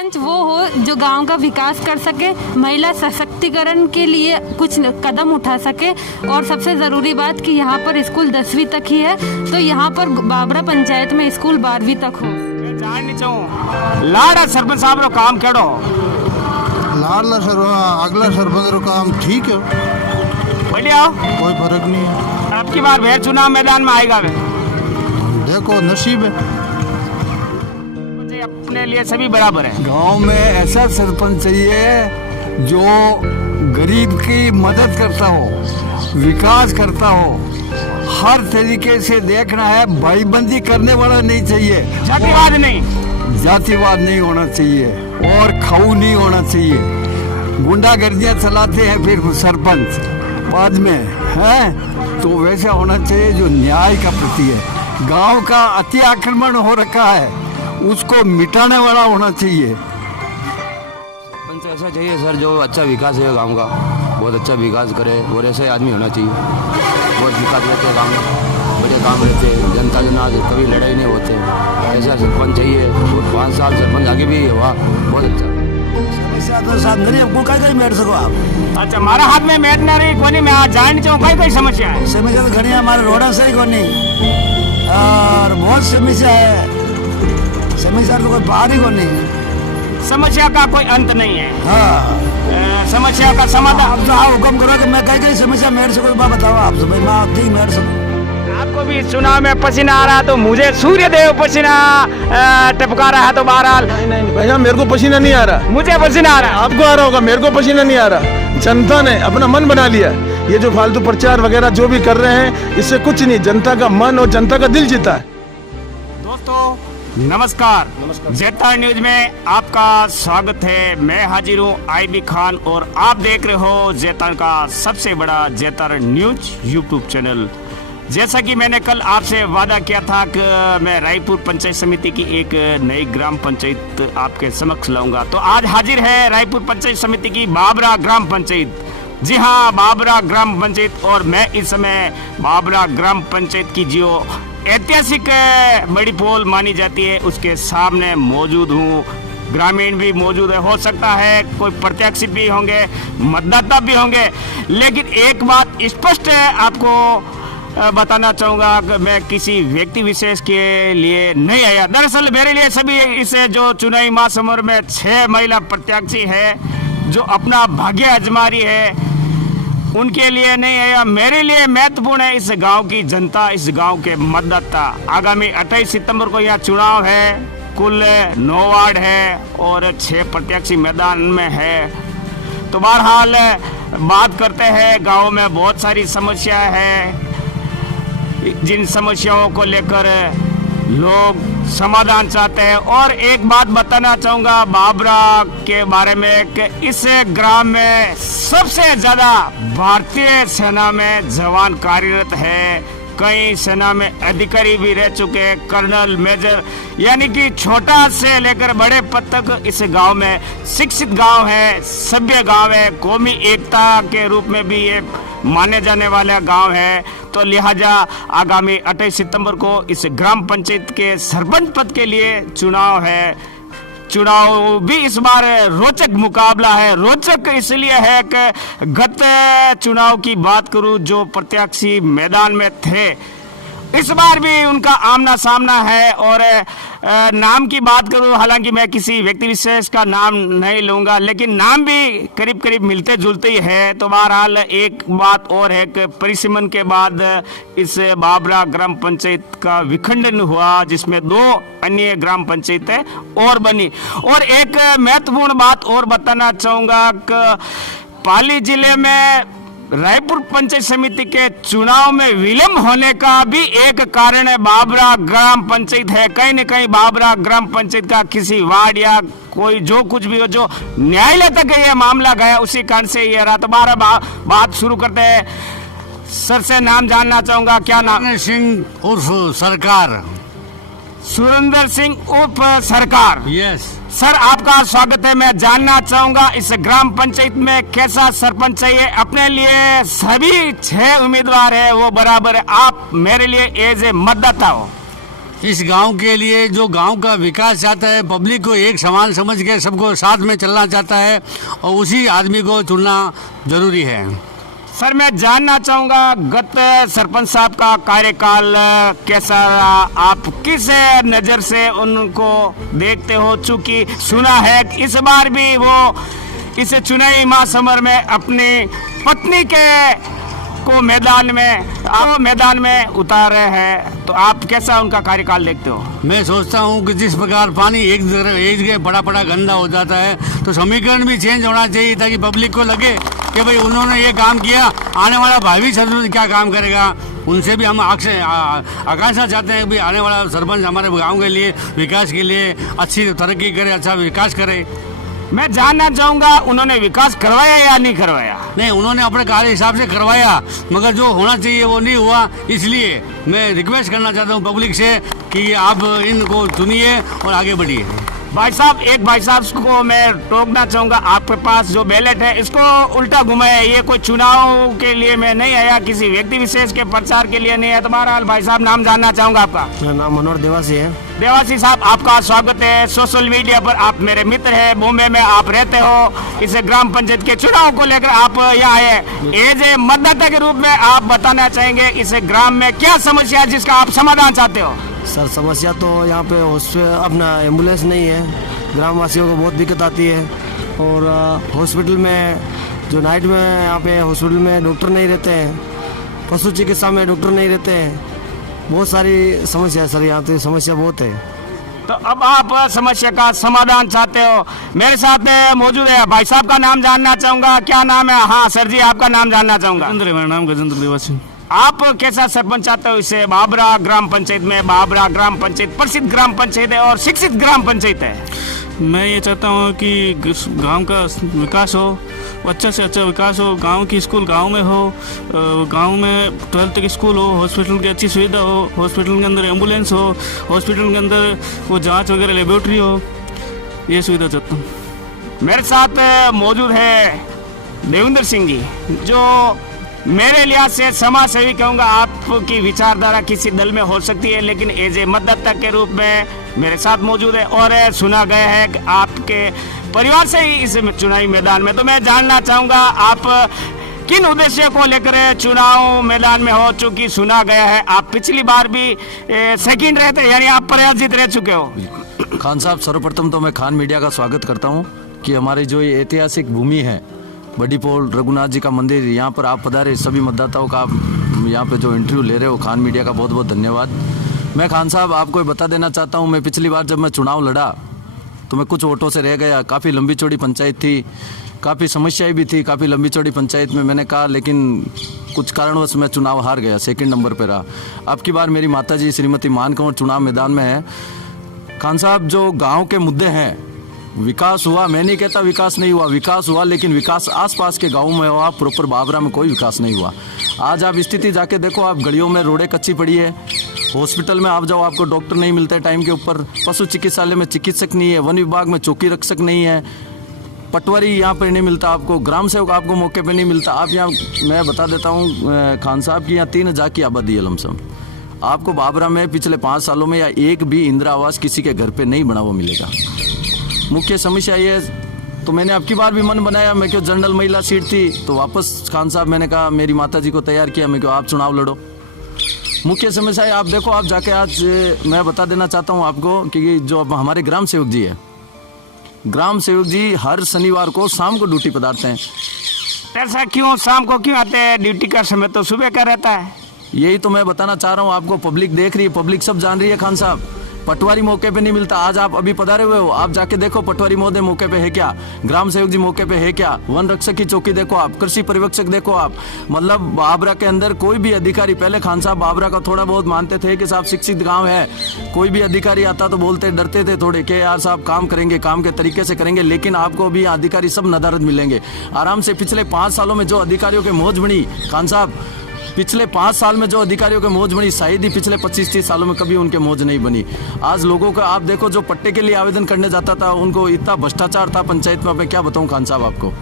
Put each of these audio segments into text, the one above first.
सरपंच वो हो जो गांव का विकास कर सके, महिला सशक्तिकरण के लिए कुछ कदम उठा सके। और सबसे ज़रूरी बात कि यहाँ पर स्कूल 10वीं तक ही है, तो यहाँ पर बाबरा पंचायत में स्कूल 12वीं तक हो। मैं जाननी चाहूँ लाड़ा सरपंच साहब रो काम केड़ो? लाडला अगला सरपंच रो काम ठीक है, बढ़िया, कोई फर्क नहीं है। अब की बार वे चुनाव मैदान में आएगा वे, देखो नसीब है। मुझे अपने लिए सभी बराबर है। गांव में ऐसा सरपंच चाहिए जो गरीब की मदद करता हो, विकास करता हो, हर तरीके से देखना है। भाईबंदी करने वाला नहीं चाहिए, जातिवाद नहीं, जातिवाद नहीं होना चाहिए और खाऊ नहीं होना चाहिए। गुंडागर्दियां चलाते हैं फिर सरपंच बाद में है, तो वैसा होना चाहिए जो न्याय का प्रति है। गांव का अति आक्रमण हो रखा है, उसको मिटाने वाला होना चाहिए। सरपंच ऐसा चाहिए सर जो अच्छा विकास है गांव का, बहुत अच्छा विकास करे और ऐसा ही आदमी होना चाहिए। बहुत विकास रहते हैं गाँव में, बड़े काम रहते हैं, जनता के नाज कभी लड़ाई नहीं होते, ऐसा सरपंच चाहिए। और 5 साल सरपंच आगे भी हुआ, बहुत अच्छा। मेट सको आप। अच्छा, हमारा हाथ में मैट ना रही कोनी, मैं आज जाननी चाहूँ कोई समस्या है? समस्या तो घनी हमारे रोड़ा से ही कोनी और बहुत समस्या है, समस्या तो कोई बाहर ही कोनी। समस्या का कोई अंत नहीं है। हाँ, समस्या का समाधान आप तो आप हुक्म करो कि मैं कई समस्या मेट सको, बात बताओ आपसे भाई, मैं ठीक मेट सको। आपको भी चुनाव में पसीना आ रहा है तो मुझे सूर्यदेव पसीना टपका रहा है, तो बहरहाल नहीं भैया, मेरे को पसीना नहीं आ रहा। मुझे पसीना आ रहा है। आपको आ रहा होगा, मेरे को पसीना नहीं आ रहा। जनता ने अपना मन बना लिया। ये जो फालतू प्रचार वगैरह जो भी कर रहे हैं, इससे कुछ नहीं, जनता का मन और जनता का दिल जीता है। दोस्तों नमस्कार, जेतार न्यूज में आपका स्वागत है। मैं हाजिर हूँ आईबी खान और आप देख रहे हो जेतार का सबसे बड़ा जेतार न्यूज यूट्यूब चैनल। जैसा कि मैंने कल आपसे वादा किया था कि मैं रायपुर पंचायत समिति की एक नई ग्राम पंचायत आपके समक्ष लाऊंगा, तो आज हाजिर है रायपुर पंचायत समिति की बाबरा ग्राम पंचायत। जी हाँ, बाबरा ग्राम पंचायत। और मैं इस समय बाबरा ग्राम पंचायत की जो ऐतिहासिक बड़ी पोल मानी जाती है उसके सामने मौजूद हूँ। ग्रामीण भी मौजूद है, हो सकता है कोई प्रत्याशी भी होंगे, मतदाता भी होंगे, लेकिन एक बात स्पष्ट है आपको बताना चाहूँगा कि मैं किसी व्यक्ति विशेष के लिए नहीं आया। दरअसल मेरे लिए सभी इस जो चुनावी महासमर में 6 महिला प्रत्याशी है जो अपना भाग्य आजमा रही है, उनके लिए नहीं आया। मेरे लिए महत्वपूर्ण है इस गांव की जनता, इस गांव के मतदाता। आगामी 28 सितंबर को यहाँ चुनाव है, कुल 9 वार्ड है और 6 प्रत्याशी मैदान में है। तो बहरहाल बात करते हैं, गांव में बहुत सारी समस्या है, जिन समस्याओं को लेकर लोग समाधान चाहते हैं। और एक बात बताना चाहूँगा बाबरा के बारे में कि इस ग्राम में सबसे ज़्यादा भारतीय सेना में जवान कार्यरत है। कई सेना में अधिकारी भी रह चुके हैं, कर्नल, मेजर, यानी कि छोटा से लेकर बड़े पद तक इस गांव में शिक्षित गांव है, सभ्य गांव है, कौमी एकता के रूप में भी ये माने जाने वाला गांव है। तो लिहाजा आगामी 28 सितंबर को इस ग्राम पंचायत के सरपंच पद के लिए चुनाव है। चुनाव भी इस बार रोचक मुकाबला है। रोचक इसलिए है कि गत चुनाव की बात करूं, जो प्रत्याशी मैदान में थे, इस बार भी उनका आमना सामना है। और नाम की बात करूं, हालांकि मैं किसी व्यक्ति विशेष का नाम नहीं लूंगा, लेकिन नाम भी करीब करीब मिलते जुलते ही है। तो बहरहाल एक बात और है कि परिसीमन के बाद इस बाबरा ग्राम पंचायत का विखंडन हुआ, जिसमें 2 अन्य ग्राम पंचायतें और बनी। और एक महत्वपूर्ण बात और बताना चाहूँगा कि पाली जिले में रायपुर पंचायत समिति के चुनाव में विलंब होने का भी एक कारण है बाबरा ग्राम पंचायत है। कहीं न कहीं बाबरा ग्राम पंचायत का किसी वार्ड या कोई जो कुछ भी हो, जो न्यायालय तक ये मामला गया, उसी कारण से ये रहा। तो बात शुरू करते हैं। सर से नाम जानना चाहूंगा, क्या नाम? सिंह उर्फ सरकार। सुरेंद्र सिंह उर्फ सरकार। यस सर, आपका स्वागत है। मैं जानना चाहूंगा इस ग्राम पंचायत में कैसा सरपंच चाहिए? अपने लिए सभी 6 उम्मीदवार है वो बराबर है, आप मेरे लिए एज ए मतदाता हो। इस गांव के लिए जो गांव का विकास चाहता है, पब्लिक को एक समान समझ के सबको साथ में चलना चाहता है और उसी आदमी को चुनना जरूरी है। सर मैं जानना चाहूंगा गत सरपंच साहब का कार्यकाल कैसा रहा, आप किस नज़र से उनको देखते हो? चूंकि सुना है कि इस बार भी वो इस चुनावी महासमर में अपनी पत्नी के को मैदान में उतारे हैं, तो आप कैसा उनका कार्यकाल देखते हो? मैं सोचता हूँ कि जिस प्रकार पानी एक जगह बड़ा गंदा हो जाता है तो समीकरण भी चेंज होना चाहिए ताकि पब्लिक को लगे कि भाई उन्होंने ये काम किया, आने वाला भावी सरपंच क्या काम करेगा। उनसे भी हम आकांक्षा चाहते हैं कि आने वाला सरपंच हमारे गांव के लिए विकास के लिए अच्छी तरक्की करे, अच्छा विकास करे। मैं जानना चाहूंगा उन्होंने विकास करवाया या नहीं करवाया? नहीं, उन्होंने अपने कार्य हिसाब से करवाया मगर जो होना चाहिए वो नहीं हुआ। इसलिए मैं रिक्वेस्ट करना चाहता हूँ पब्लिक से कि आप इनको चुनिए और आगे बढ़िए। भाई साहब, एक भाई साहब को मैं टोकना चाहूंगा, आपके पास जो बैलेट है इसको उल्टा घुमाया। ये कोई चुनाव के लिए मैं नहीं आया, किसी व्यक्ति विशेष के प्रचार के लिए नहीं है। तुम्हारा भाई साहब नाम जानना चाहूंगा आपका? मेरा नाम मनोहर देवासी है। देवासी साहब, आपका स्वागत है। सोशल मीडिया पर आप मेरे मित्र हैं, मुंबई में आप रहते हो, इस ग्राम पंचायत के चुनाव को लेकर आप यहाँ आए। एज ए मतदाता के रूप में आप बताना चाहेंगे इस ग्राम में क्या समस्या है जिसका आप समाधान चाहते हो? सर समस्या तो यहाँ पे अपना एम्बुलेंस नहीं है, ग्रामवासियों को बहुत दिक्कत आती है। और हॉस्पिटल में जो नाइट में यहाँ पे हॉस्पिटल में डॉक्टर नहीं रहते हैं, पशु चिकित्सा में डॉक्टर नहीं रहते हैं, बहुत सारी समस्या है सर, यहाँ पे समस्या बहुत है। तो अब आप समस्या का समाधान चाहते हो। मेरे साथ मौजूद है भाई साहब का नाम जानना चाहूंगा, क्या नाम है? हाँ सर जी, आपका नाम जानना चाहूंगा। मेरा नाम गजेंद्र देवासी। आप कैसा सरपंच चाहते हो इसे बाबरा ग्राम पंचायत में? बाबरा ग्राम पंचायत प्रसिद्ध ग्राम पंचायत है और शिक्षित ग्राम पंचायत है। मैं ये चाहता हूँ कि गांव का विकास हो, अच्छा से अच्छा विकास हो, गांव की स्कूल गांव में हो, गांव में 12th तक स्कूल हो, हॉस्पिटल की अच्छी सुविधा हो, हॉस्पिटल के अंदर एम्बुलेंस हो, हॉस्पिटल के अंदर वो जांच वगैरह लेबोरेटरी हो, ये सुविधा चाहता हूँ। मेरे साथ मौजूद है देवेंद्र सिंह जी, जो मेरे लिहाज से समाज सेवी कहूँगा। आपकी विचारधारा किसी दल में हो सकती है, लेकिन एज ए मतदाता के रूप में मेरे साथ मौजूद है और सुना गया है कि आपके परिवार से ही इस चुनावी मैदान में। तो मैं जानना चाहूँगा आप किन उद्देश्य को लेकर चुनाव मैदान में हो? चूँकि सुना गया है आप पिछली बार भी सेकंड रहे थे, यानी आप पराजित रह चुके हो। खान साहब, सर्वप्रथम तो मैं खान मीडिया का स्वागत करता हूँ कि हमारी जो ये ऐतिहासिक भूमि है बड़ी पोल रघुनाथ जी का मंदिर, यहाँ पर आप पधारे, सभी मतदाताओं का आप यहाँ पे जो इंटरव्यू ले रहे हो, खान मीडिया का बहुत बहुत धन्यवाद। मैं खान साहब आपको बता देना चाहता हूँ, मैं पिछली बार जब मैं चुनाव लड़ा तो मैं कुछ वोटों से रह गया। काफ़ी लंबी चौड़ी पंचायत थी, काफ़ी समस्याएं भी थी, काफ़ी लंबी चौड़ी पंचायत में मैंने कहा, लेकिन कुछ कारणवश मैं चुनाव हार गया, सेकंड नंबर पर रहा। अब की बार मेरी माताजी श्रीमती मानकंवर चुनाव मैदान में है। खान साहब, जो गाँव के मुद्दे हैं, विकास हुआ, मैं नहीं कहता विकास नहीं हुआ, विकास हुआ, लेकिन विकास आसपास के गांवों में हुआ, प्रॉपर बाबरा में कोई विकास नहीं हुआ। आज आप स्थिति जाके देखो, आप गलियों में रोडें कच्ची पड़ी है, हॉस्पिटल में आप जाओ आपको डॉक्टर नहीं मिलते टाइम के ऊपर, पशु चिकित्सालय में चिकित्सक नहीं है, वन विभाग में चौकी रक्षक नहीं है, पटवारी यहाँ पर नहीं मिलता आपको, ग्राम सेवक आपको मौके पर नहीं मिलता। आप यहाँ, मैं बता देता हूँ खान साहब की यहाँ 3000 की आबादी है लमसम। आपको बाबरा में पिछले 5 सालों में या एक भी इंदिरा आवास किसी के घर पर नहीं बना हुआ मिलेगा। मुख्य समस्या ये है, तो मैंने अब की बार भी मन बनाया, मैं क्यों जनरल महिला सीट थी तो वापस खान साहब मैंने कहा, मेरी माताजी को तैयार किया, मैं क्यों आप चुनाव लड़ो। मुख्य समस्या है, आप देखो, आप जाके आज मैं बता देना चाहता हूँ आपको कि जो हमारे ग्राम सेवक जी है, ग्राम सेवक जी हर शनिवार को शाम को ड्यूटी पधारते हैं। ऐसा क्यों? शाम को क्यों आते हैं? ड्यूटी का समय तो सुबह का रहता है। यही तो मैं बताना चाह रहा हूँ आपको, पब्लिक देख रही है, पब्लिक सब जान रही है। खान साहब, पटवारी मौके पे नहीं मिलता। आज आप अभी पधारे हुए हो, आप जाके देखो पटवारी महोदय मौके पे है क्या, ग्राम सेवक जी मौके पे है क्या, वन रक्षक की चौकी देखो आप, कृषि पर्यवेक्षक देखो आप। मतलब बाबरा के अंदर कोई भी अधिकारी, पहले खान साहब बाबरा का थोड़ा बहुत मानते थे कि साहब शिक्षित गांव है, कोई भी अधिकारी आता तो बोलते, डरते थे थोड़े कि यार साहब काम करेंगे, काम के तरीके से करेंगे, लेकिन आपको अभी अधिकारी सब नदारद मिलेंगे आराम से। पिछले 5 सालों में जो अधिकारियों के मौज बनी खान साहब, पिछले 5 साल में जो अधिकारियों के मौज बनी, शायद ही पिछले 25-30 सालों में कभी उनके मौज नहीं बनी। आज लोगों का आप देखो, जो पट्टे के लिए आवेदन करने जाता था उनको इतना भ्रष्टाचार था पंचायत में, मैं क्या बताऊं खान साहब आपको।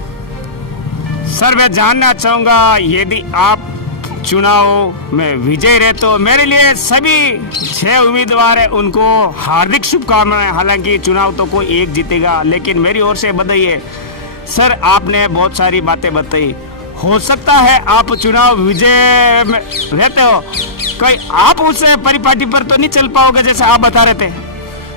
सर मैं जानना चाहूँगा, यदि आप चुनाव में विजय रहे। तो मेरे लिए सभी 6 उम्मीदवार हैं उनको हार्दिक शुभकामनाएं। हालांकि चुनाव तो कोई एक जीतेगा, लेकिन मेरी ओर से बधाई है। सर, आपने बहुत सारी बातें बताई। हो सकता है आप चुनाव विजय में रहते हो, कोई आप उस परिपाटी पर तो नहीं चल पाओगे जैसे आप बता रहे थे।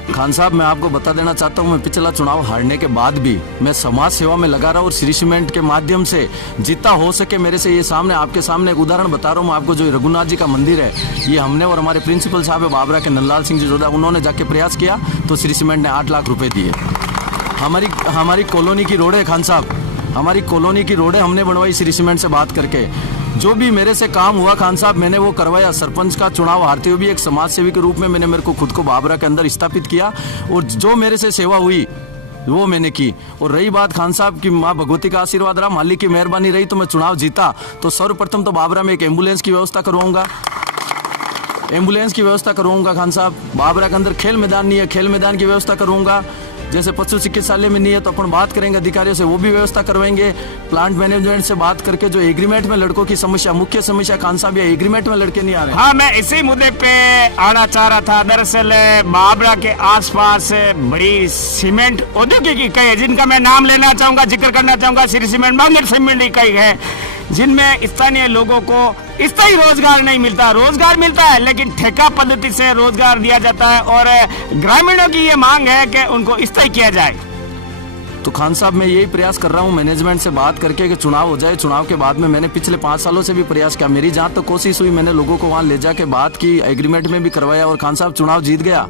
खान साहब, मैं आपको बता देना चाहता हूँ, मैं पिछला चुनाव हारने के बाद भी मैं समाज सेवा में लगा रहा और श्री सीमेंट के माध्यम से जितना हो सके मेरे से ये सामने आपके सामने एक उदाहरण बता रहा हूँ मैं आपको। जो रघुनाथ जी का मंदिर है, ये हमने और हमारे प्रिंसिपल साहब है बाबरा के नंदलाल सिंह जी जोधा, उन्होंने जाके प्रयास किया तो श्री सीमेंट ने 8 लाख रुपए दिए। हमारी कॉलोनी की रोड है खान साहब, हमारी कॉलोनी की रोड है, हमने बनवाई श्री सीमेंट से बात करके। जो भी मेरे से काम हुआ खान साहब मैंने वो करवाया। सरपंच का चुनाव हारते हुए भी एक समाज सेवी के रूप में मैंने मेरे को खुद को बाबरा के अंदर स्थापित किया और जो मेरे से सेवा हुई वो मैंने की। और रही बात खान साहब की माँ भगवती का आशीर्वाद रहा, मालिक की मेहरबानी रही तो मैं चुनाव जीता। तो सर्वप्रथम तो बाबरा में एक एम्बुलेंस की व्यवस्था करवाऊंगा, एम्बुलेंस की व्यवस्था करवाऊंगा खान साहब। बाबरा के अंदर खेल मैदान नहीं है, खेल मैदान की व्यवस्था करूंगा। जैसे पशु चिकित्सालय में नहीं है तो अपन बात करेंगे अधिकारियों से, वो भी व्यवस्था करवाएंगे। प्लांट मैनेजमेंट से बात करके जो एग्रीमेंट में लड़कों की समस्या, मुख्य समस्या खान साहब ये एग्रीमेंट में लड़के नहीं आ रहे। हाँ, मैं इसी मुद्दे पे आना चाह रहा था। दरअसल बाबरा के आसपास बड़ी सीमेंट औद्योगिक इकाई है जिनका मैं नाम लेना चाहूंगा, जिक्र करना चाहूंगा। श्री सीमेंट बांगड़ सीमेंट इकाई है जिनमें स्थानीय लोगों को स्थायी रोजगार नहीं मिलता। रोजगार मिलता है लेकिन ठेका पद्धति से रोजगार दिया जाता है और ग्रामीणों की ये मांग है कि उनको स्थायी किया जाए। तो खान साहब मैं यही प्रयास कर रहा हूँ मैनेजमेंट से बात करके कि चुनाव हो जाए। चुनाव के बाद में मैंने पिछले 5 सालों से भी प्रयास किया, मेरी जहाँ तक कोशिश हुई मैंने लोगों को वहाँ ले जाके बात की, एग्रीमेंट में भी करवाया और खान साहब चुनाव जीत गया।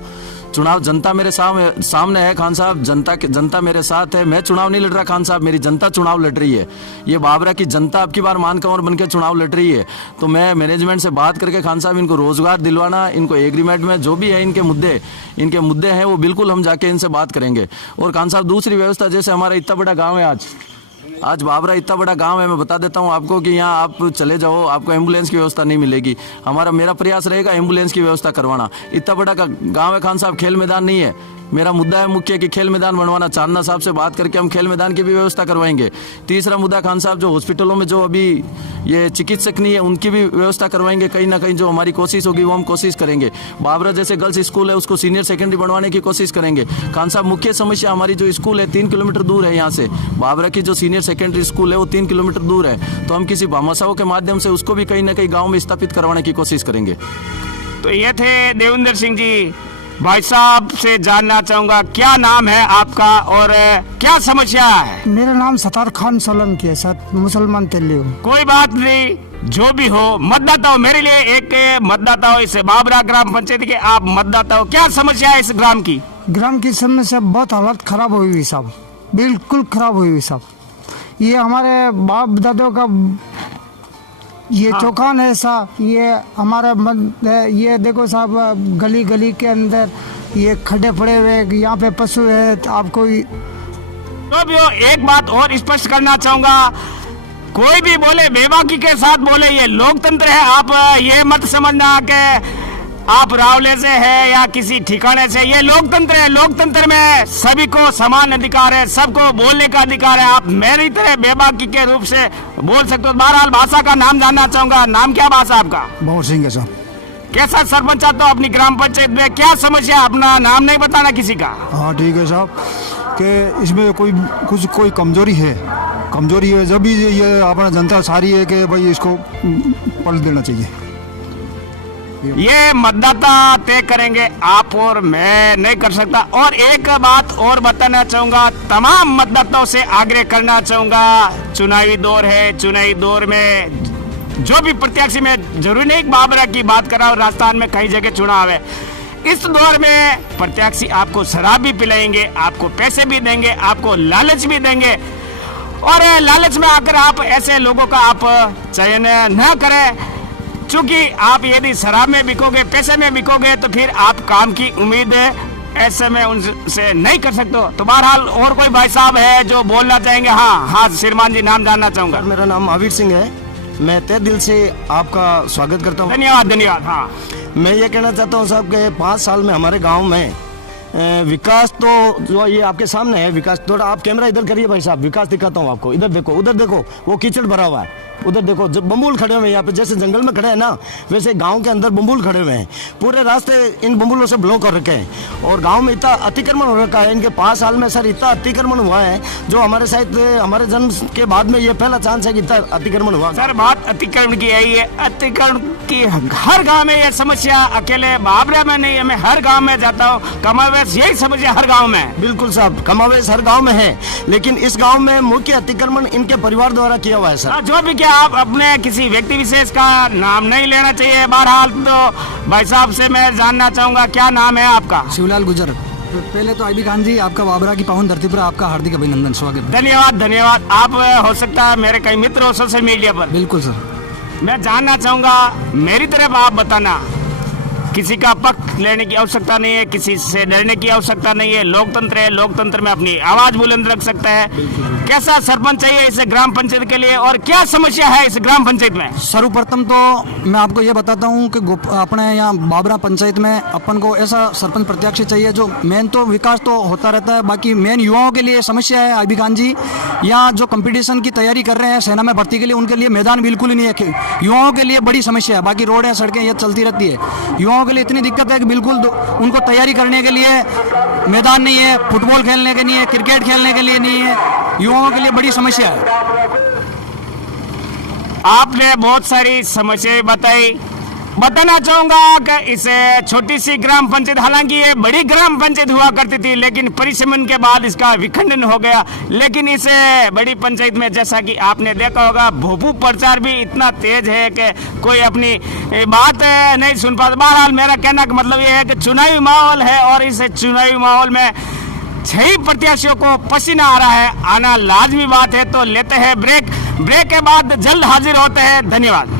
चुनाव जनता मेरे सामने है खान साहब, जनता मेरे साथ है। मैं चुनाव नहीं लड़ रहा खान साहब, मेरी जनता चुनाव लड़ रही है। ये बाबरा की जनता अब की बार मान कंवर बन के चुनाव लड़ रही है। तो मैं मैनेजमेंट से बात करके खान साहब इनको रोजगार दिलवाना, इनको एग्रीमेंट में जो भी है इनके मुद्दे हैं वो बिल्कुल हम जाके इनसे बात करेंगे। और खान साहब दूसरी व्यवस्था, जैसे हमारा इतना बड़ा गाँव है, आज बाबरा इतना बड़ा गांव है, मैं बता देता हूं आपको कि यहाँ आप चले जाओ आपको एम्बुलेंस की व्यवस्था नहीं मिलेगी। मेरा प्रयास रहेगा एम्बुलेंस की व्यवस्था करवाना। इतना बड़ा गांव है खान साहब, खेल मैदान नहीं है। मेरा मुद्दा है मुख्य कि खेल मैदान बनवाना। चांदना साहब से बात करके हम खेल मैदान की भी व्यवस्था करवाएंगे। तीसरा मुद्दा खान साहब, जो हॉस्पिटलों में जो अभी ये चिकित्सक नहीं है उनकी भी व्यवस्था करवाएंगे। कहीं ना कहीं जो हमारी कोशिश होगी वो हम कोशिश करेंगे। बाबरा जैसे गर्ल्स स्कूल है उसको सीनियर सेकेंडरी बनवाने की कोशिश करेंगे। खान साहब मुख्य समस्या हमारी जो स्कूल है 3 किलोमीटर दूर है यहाँ से। बाबरा की जो सीनियर सेकेंडरी स्कूल है वो 3 किलोमीटर दूर है, तो हम किसी भामाशाहों के माध्यम से उसको भी कहीं ना कहीं गाँव में स्थापित करवाने की कोशिश करेंगे। तो ये थे देवेंद्र सिंह जी। भाई साहब से जानना चाहूंगा क्या नाम है आपका और क्या समस्या है? मेरा नाम सतार खान सोलंकी है सर, मुसलमान तेली हूँ। कोई बात नहीं, जो भी हो मतदाता हो, मेरे लिए एक मतदाता हो, इस बाबरा ग्राम पंचायत के आप मतदाता हो, क्या समस्या है इस ग्राम की? ग्राम की समस्या बहुत हालत खराब हुई हुई साहब, बिल्कुल खराब हुई हुई साहब। ये हमारे बाप दादों का ये चौकान है साहब, ये हमारा ये देखो साहब गली गली के अंदर ये खड्डे पड़े हुए, यहाँ पे पशु है। आपको तो भी एक बात और स्पष्ट करना चाहूंगा, कोई भी बोले बेबाकी के साथ बोले ये लोकतंत्र है। आप ये मत समझना कि आप रावले से है या किसी ठिकाने से, ये लोकतंत्र है। लोकतंत्र में सभी को समान अधिकार है, सबको बोलने का अधिकार है। आप मेरी तरह बेबाकी के रूप से बोल सकते हो। बहरहाल भाषा का नाम जानना चाहूंगा, नाम क्या भाषा आपका? भंवर सिंह है साहब। कैसा सरपंच आता हो अपनी ग्राम पंचायत में, क्या समस्या? अपना नाम नहीं बताना किसी का। हाँ ठीक है साहब, कि इसमें कोई कमजोरी है जब भी ये अपना जनता सारी है कि भाई इसको पलट देना चाहिए। ये मतदाता तय करेंगे, आप और मैं नहीं कर सकता। और एक बात और बताना चाहूंगा, तमाम मतदाताओं से आग्रह करना चाहूंगा, चुनावी दौर है, चुनावी दौर में जो भी प्रत्याशी, में जरूरी नहीं बाबरा की बात कर रहा हूं, राजस्थान में कई जगह चुनाव है। इस दौर में प्रत्याशी आपको शराब भी पिलाएंगे, आपको पैसे भी देंगे, आपको लालच भी देंगे। और लालच में आकर आप ऐसे लोगों का आप चयन न करें, क्योंकि आप यदि शराब में बिकोगे, पैसे में बिकोगे, तो फिर आप काम की उम्मीद ऐसे में उनसे नहीं कर सकते हो। तो बहरहाल और कोई भाई साहब है जो बोलना चाहेंगे? हाँ श्रीमान जी, नाम जानना चाहूंगा। मेरा नाम महावीर सिंह है, मैं तहे दिल से आपका स्वागत करता हूँ। धन्यवाद। हाँ, मैं ये कहना चाहता हूँ साहब कि 5 साल में हमारे गाँव में विकास तो जो ये आपके सामने है, विकास थोड़ा आप कैमरा इधर करिए भाई साहब, विकास दिखाता हूँ आपको। इधर देखो, उधर देखो, वो कीचड़ भरा हुआ है, उधर देखो जब बम्बूल खड़े हुए हैं यहाँ पे, जैसे जंगल में खड़े हैं ना वैसे गांव के अंदर बम्बूल खड़े हुए हैं। पूरे रास्ते इन बम्बूलों से ब्लॉक कर रखे हैं और गांव में इतना अतिक्रमण हो रखा है। इनके 5 साल में सर इतना अतिक्रमण हुआ है जो हमारे शायद हमारे जन्म के बाद में ये पहला चांस है कि इतना अतिक्रमण हुआ। सर बात अतिक्रमण की है, ये अतिक्रमण की हर गांव में ये समस्या अकेले बाबरा में नहीं है, मैं हर गांव में जाता हूँ, कमावेश यही समस्या हर गांव में है। बिल्कुल साहब, कमावेश हर गांव में है, लेकिन इस गांव में मुख्य अतिक्रमण इनके परिवार द्वारा किया हुआ है सर। जो भी क्या आप अपने किसी व्यक्ति विशेष का नाम नहीं लेना चाहिए, बहरहाल तो भाई साहब से मैं जानना चाहूंगा क्या नाम है आपका? शिवलाल गुजर। पहले तो आईबी खान जी आपका बाबरा की पावन धरती पर आपका हार्दिक अभिनंदन, स्वागत। धन्यवाद धन्यवाद। आप हो सकता है मेरे कई मित्र हो सोशल मीडिया पर। बिल्कुल सर। मैं जानना चाहूंगा, मेरी तरफ आप बताना, किसी का पक्ष लेने की आवश्यकता नहीं है, किसी से डरने की आवश्यकता नहीं है, लोकतंत्र है, लोकतंत्र में अपनी आवाज बुलंद रख सकता है। कैसा सरपंच चाहिए इस ग्राम पंचायत के लिए और क्या समस्या है इस ग्राम पंचायत में? सर्वप्रथम तो मैं आपको ये बताता हूँ कि अपने यहाँ बाबरा पंचायत में अपन को ऐसा सरपंच प्रत्याशी चाहिए जो मेन तो विकास तो होता रहता है, बाकी मेन युवाओं के लिए समस्या है। आईबी खान जी यहाँ जो कंपटीशन की तैयारी कर रहे हैं सेना में भर्ती के लिए, उनके लिए मैदान बिल्कुल ही नहीं है। युवाओं के लिए बड़ी समस्या है, बाकी रोड है, सड़कें ये चलती रहती है। युवाओं के लिए इतनी दिक्कत है कि बिल्कुल उनको तैयारी करने के लिए मैदान नहीं है, फुटबॉल खेलने के नहीं है, क्रिकेट खेलने के लिए नहीं है, युवाओं के लिए बड़ी समस्या है। आपने बहुत सारी समस्याएं बताई। बताना चाहूंगा कि इस छोटी सी ग्राम पंचायत, हालांकि ये बड़ी ग्राम पंचायत हुआ करती थी लेकिन परिश्रमण के बाद इसका विखंडन हो गया। लेकिन इस बड़ी पंचायत में जैसा कि आपने देखा होगा भोपू प्रचार भी इतना तेज है कि कोई अपनी बात नहीं सुन पाता। बहरहाल मेरा कहना का मतलब ये है कि चुनावी माहौल है और इस चुनावी माहौल में 6 प्रत्याशियों को पसीना आ रहा है, आना लाजमी बात है। तो लेते हैं ब्रेक, ब्रेक के बाद जल्द हाजिर होते हैं। धन्यवाद।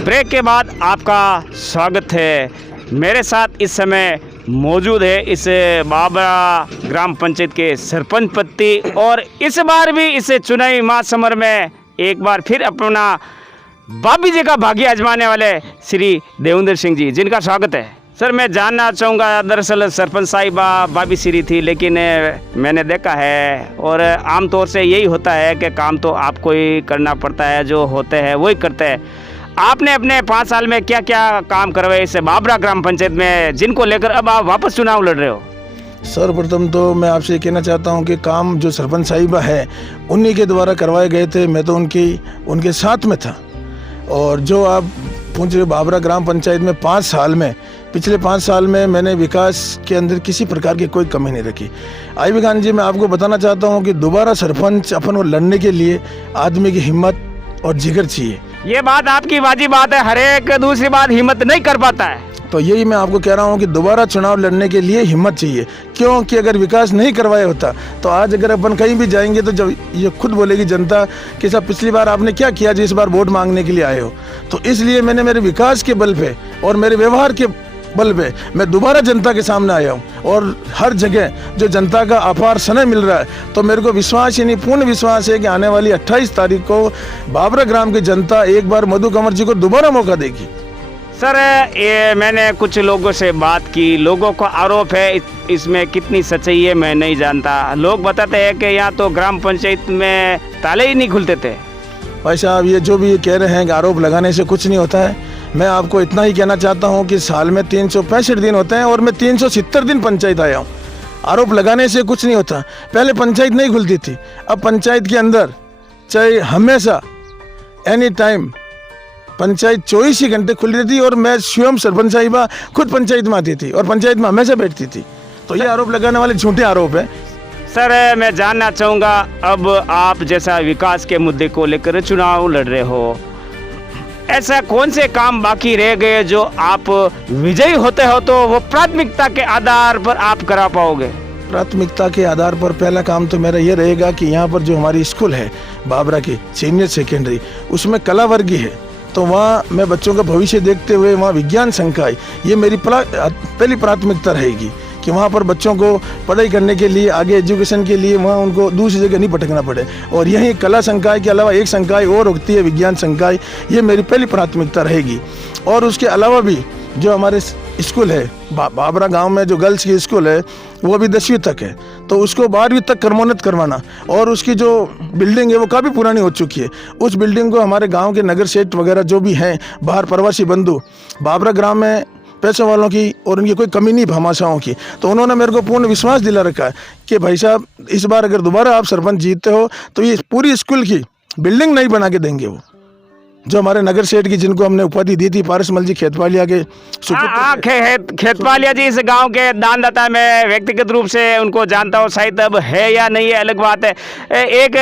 ब्रेक के बाद आपका स्वागत है। मेरे साथ इस समय मौजूद है इस बाबरा ग्राम पंचायत के सरपंच पति और इस बार भी इस चुनावी महासमर में एक बार फिर अपना बाबी जी का भाग्य आजमाने वाले श्री देवेंद्र सिंह जी, जिनका स्वागत है। सर मैं जानना चाहूँगा, दरअसल सरपंच साहिबा बाबी श्री थी लेकिन मैंने देखा है और आमतौर से यही होता है कि काम तो आपको ही करना पड़ता है, जो होते हैं वही करते हैं। आपने अपने 5 साल में क्या क्या काम करवाए इस बाबरा ग्राम पंचायत में, जिनको लेकर अब आप वापस चुनाव लड़ रहे हो? सर्वप्रथम तो मैं आपसे कहना चाहता हूं कि काम जो सरपंच साहिबा है उन्हीं के द्वारा करवाए गए थे, मैं तो उनके साथ में था। और जो आप पूछ रहे बाबरा ग्राम पंचायत में 5 साल में, पिछले 5 साल में मैंने विकास के अंदर किसी प्रकार की कोई कमी नहीं रखी। आईबी खान जी, मैं आपको बताना चाहता हूँ कि दोबारा सरपंच अपन को लड़ने के लिए आदमी की हिम्मत और जिगर चाहिए। ये बात आपकी वाजिब बात है, हर एक दूसरी बात हिम्मत नहीं कर पाता है। तो यही मैं आपको कह रहा हूँ कि दोबारा चुनाव लड़ने के लिए हिम्मत चाहिए, क्योंकि अगर विकास नहीं करवाया होता तो आज अगर अपन कहीं भी जाएंगे तो जब ये खुद बोलेगी जनता कि साहब पिछली बार आपने क्या किया जो इस बार वोट मांगने के लिए आए हो। तो इसलिए मैंने मेरे विकास के बल पे और मेरे व्यवहार के बल पे मैं दोबारा जनता के सामने आया हूँ और हर जगह जो जनता का अपार स्नेह मिल रहा है, तो मेरे को विश्वास ही नहीं पूर्ण विश्वास है कि आने वाली 28 तारीख को बाबरा ग्राम की जनता एक बार मधु कंवर जी को दोबारा मौका देगी। सर ये मैंने कुछ लोगों से बात की, लोगों को आरोप है, इसमें कितनी सच्चाई है मैं नहीं जानता। लोग बताते हैं कि यहाँ तो ग्राम पंचायत में ताले ही नहीं खुलते थे। भाई साहब, ये जो भी कह रहे हैं कि आरोप लगाने से कुछ नहीं होता है, मैं आपको इतना ही कहना चाहता हूं कि साल में 365 दिन होते हैं और मैं 370 दिन पंचायत आया हूं। आरोप लगाने से कुछ नहीं होता। पहले पंचायत नहीं खुलती थी, अब पंचायत के अंदर चाहे हमेशा एनी टाइम पंचायत 24 ही घंटे खुली रहती और मैं स्वयं सरपंच साहिबा खुद पंचायत में आती थी और पंचायत में हमेशा बैठती थी। तो ये आरोप लगाने वाले झूठे आरोप है। सर मैं जानना चाहूँगा, अब आप जैसा विकास के मुद्दे को लेकर चुनाव लड़ रहे हो, ऐसा कौन से काम बाकी रह गए जो आप विजयी होते हो तो वो प्राथमिकता के आधार पर आप करा पाओगे? प्राथमिकता के आधार पर पहला काम तो मेरा ये रहेगा कि यहाँ पर जो हमारी स्कूल है बाबरा की सीनियर सेकेंडरी, उसमें कला वर्गी है, तो वहाँ मैं बच्चों का भविष्य देखते हुए वहाँ विज्ञान संकाय, ये मेरी पहली प्राथमिकता रहेगी कि वहाँ पर बच्चों को पढ़ाई करने के लिए, आगे एजुकेशन के लिए वहाँ उनको दूसरी जगह नहीं भटकना पड़े। और यहीं कला संकाय के अलावा एक संकाय और होती है विज्ञान संकाय, ये मेरी पहली प्राथमिकता रहेगी। और उसके अलावा भी जो हमारे स्कूल है बाबरा गांव में जो गर्ल्स की स्कूल है, वो अभी 10वीं तक है, तो उसको 12वीं तक क्रमोन्नत करवाना। और उसकी जो बिल्डिंग है वो काफ़ी पुरानी हो चुकी है। उस बिल्डिंग को हमारे गांव के नगर सेठ वगैरह जो भी हैं, बाहर प्रवासी बंधु, बाबरा ग्राम में पैसे वालों की और उनकी कोई कमी नहीं भामाशाहों की, तो उन्होंने मेरे को पूर्ण विश्वास दिला रखा है कि भाई साहब इस बार अगर दोबारा आप सरपंच जीतते हो तो ये पूरी स्कूल की बिल्डिंग नहीं बना के देंगे। वो जो हमारे नगर सेठ की जिनको हमने उपाधि दी थी, पारसमल जी खेतवालिया के खेतवालिया जी इस गांव के दानदाता, मैं व्यक्तिगत रूप से उनको जानता हूँ, शायद अब है या नहीं है अलग बात है। एक